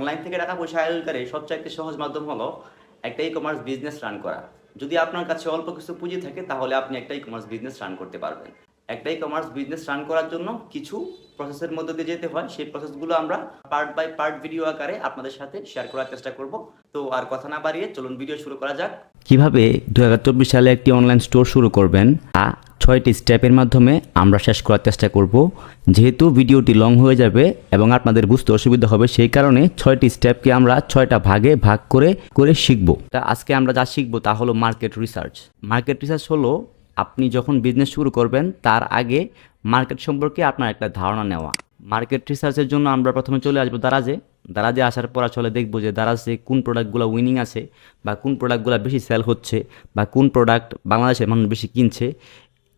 Online থেকে টাকা পয়সা আয়ের সবচাইতে সহজ মাধ্যম হলো একটা ই-কমার্স বিজনেস রান করা। যদি আপনার কাছে অল্প কিছু পুঁজি থাকে তাহলে আপনি একটা ই-কমার্স বিজনেস রান করতে পারবেন। একটা ই-কমার্স বিজনেস রান করার জন্য কিছু প্রসেসের মধ্য দিয়ে যেতে হয়। সেই প্রসেসগুলো আমরা পার্ট বাই পার্ট ভিডিও আকারে আপনাদের সাথে শেয়ার করার চেষ্টা করব। তো আর কথা না বাড়িয়ে চলুন ভিডিও শুরু করা যাক। কিভাবে 2024 সালে একটি অনলাইন স্টোর শুরু করবেন তা 6টি স্টেপের মাধ্যমে আমরা শেষ করার চেষ্টা করব। যেহেতু ভিডিওটি লং হয়ে যাবে এবং আপনাদের বুঝতে অসুবিধা হবে, সেই কারণে 6টি স্টেপকে আমরা 6টা ভাগে ভাগ করে শিখব। তা আজকে আমরা যা শিখব তা হলো মার্কেট রিসার্চ। মার্কেট রিসার্চ হলো আপনি যখন বিজনেস শুরু করবেন তার আগে মার্কেট সম্পর্কে আপনার একটা ধারণা নেওয়া। মার্কেট রিসার্চের জন্য আমরা প্রথমে চলে আসবো দারাজে আসার পর আসলে দেখবো যে দারাজে কোন প্রোডাক্টগুলো উইনিং আছে, বা কোন প্রোডাক্টগুলো বেশি সেল হচ্ছে, বা কোন প্রোডাক্ট বাংলাদেশের মানুষ বেশি কিনছে।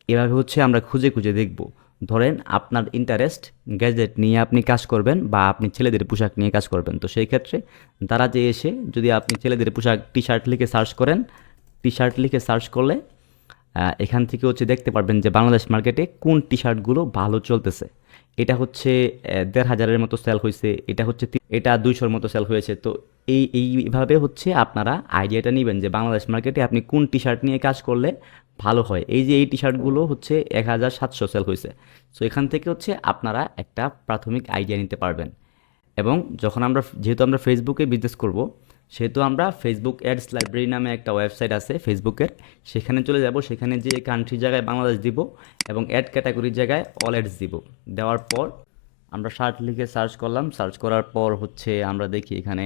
এভাবে হচ্ছে আমরা খুঁজে খুঁজে দেখব। ধরেন আপনার ইন্টারেস্ট গ্যাজেট নিয়ে আপনি কাজ করবেন, বা আপনি ছেলেদের পোশাক নিয়ে কাজ করবেন, তো সেই ক্ষেত্রে দারাজে এসে যদি আপনি ছেলেদের পোশাক টি শার্ট লিখে সার্চ করলে এখান থেকে হচ্ছে দেখতে পারবেন যে বাংলাদেশ মার্কেটে কোন টি শার্টগুলো ভালো চলতেছে। এটা হচ্ছে 1,500-এর মতো সেল হয়েছে, এটা 200-র মতো সেল হয়েছে। তো এইভাবে হচ্ছে আপনারা আইডিয়াটা নেবেন যে বাংলাদেশ মার্কেটে আপনি কোন টি শার্ট নিয়ে কাজ করলে ভালো হয়। এই যে এই টি শার্টগুলো হচ্ছে 1,700 সেল হয়েছে। সো এখান থেকে হচ্ছে আপনারা একটা প্রাথমিক আইডিয়া নিতে পারবেন। এবং যেহেতু আমরা ফেসবুকে বিজনেস করব, সেহেতু আমরা ফেসবুক অ্যাডস লাইব্রেরি নামে একটা ওয়েবসাইট আছে ফেসবুকের, সেখানে চলে যাব। সেখানে যে কান্ট্রি জায়গায় বাংলাদেশ দিব এবং অ্যাড ক্যাটাগরির জায়গায় অল অ্যাডস দিব। দেওয়ার পর আমরা শার্ট লিখে সার্চ করলাম। সার্চ করার পর হচ্ছে আমরা দেখি এখানে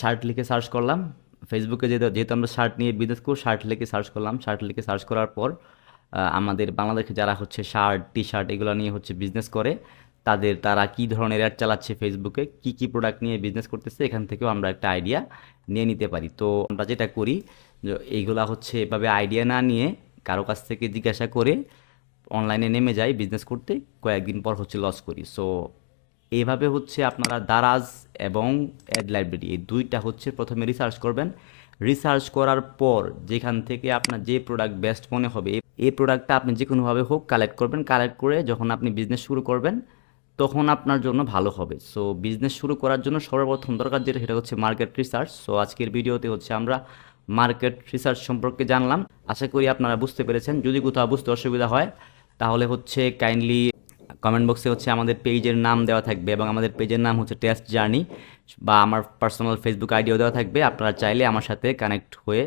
শার্ট লিখে সার্চ করলাম। ফেসবুকে যেহেতু আমরা শার্ট নিয়ে বিজনেস করব, শার্ট লিখে সার্চ করলাম। শার্ট লিখে সার্চ করার পর আমাদের বাংলাদেশে যারা হচ্ছে শার্ট টি শার্ট এগুলো নিয়ে হচ্ছে বিজনেস করে, তারা কী ধরনের অ্যাড চালাচ্ছে ফেসবুকে, কি প্রোডাক্ট নিয়ে বিজনেস করতেছে, এখান থেকেও আমরা একটা আইডিয়া নিয়ে নিতে পারি। তো আমরা যেটা করি যে এইগুলা হচ্ছে এভাবে আইডিয়া না নিয়ে কারো কাছ থেকে জিজ্ঞাসা করে অনলাইনে নেমে যাই বিজনেস করতে, কয়েকদিন পর হচ্ছে লস করি। সো এইভাবে হচ্ছে আপনারা দারাজ এবং অ্যাড লাইব্রেরি এই দুইটা হচ্ছে প্রথমে রিসার্চ করবেন। রিসার্চ করার পর যেখান থেকে আপনার যে প্রোডাক্ট বেস্ট মনে হবে এই প্রোডাক্টটা আপনি যে কোনোভাবে হোক কালেক্ট করবেন। কালেক্ট করে যখন আপনি বিজনেস শুরু করবেন তখন আপনার জন্য ভালো হবে। সো বিজনেস শুরু করার জন্য সর্বপ্রথম দরকার যেটা, সেটা হচ্ছে মার্কেট রিসার্চ। সো আজকের ভিডিওতে হচ্ছে আমরা মার্কেট রিসার্চ সম্পর্কে জানলাম। আশা করি আপনারা বুঝতে পেরেছেন। যদি কোথাও বুঝতে অসুবিধা হয় তাহলে হচ্ছে কাইন্ডলি কমেন্ট বক্সে হচ্ছে আমাদের পেজের নাম দেওয়া থাকবে, এবং আমাদের পেজের নাম হচ্ছে টেস্ট জার্নি, বা আমার পার্সোনাল ফেসবুক আইডিও দেওয়া থাকবে। আপনারা চাইলে আমার সাথে কানেক্ট হয়ে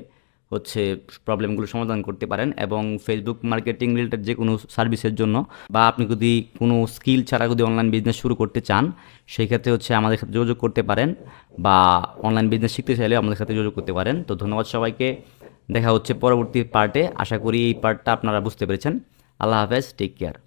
হচ্ছে প্রবলেমগুলো সমাধান করতে পারেন। এবং ফেসবুক মার্কেটিং রিলেটেড যে কোনো সার্ভিসের জন্য, বা আপনি যদি কোনো স্কিল ছাড়া যদি অনলাইন বিজনেস শুরু করতে চান, সেই ক্ষেত্রে হচ্ছে আমাদের সাথে যোগাযোগ করতে পারেন, বা অনলাইন বিজনেস শিখতে চাইলেও আমাদের সাথে যোগাযোগ করতে পারেন। তো ধন্যবাদ সবাইকে। দেখা হচ্ছে পরবর্তী পার্টে। আশা করি এই পার্টটা আপনারা বুঝতে পেরেছেন। আল্লাহ হাফেজ, টেক কেয়ার।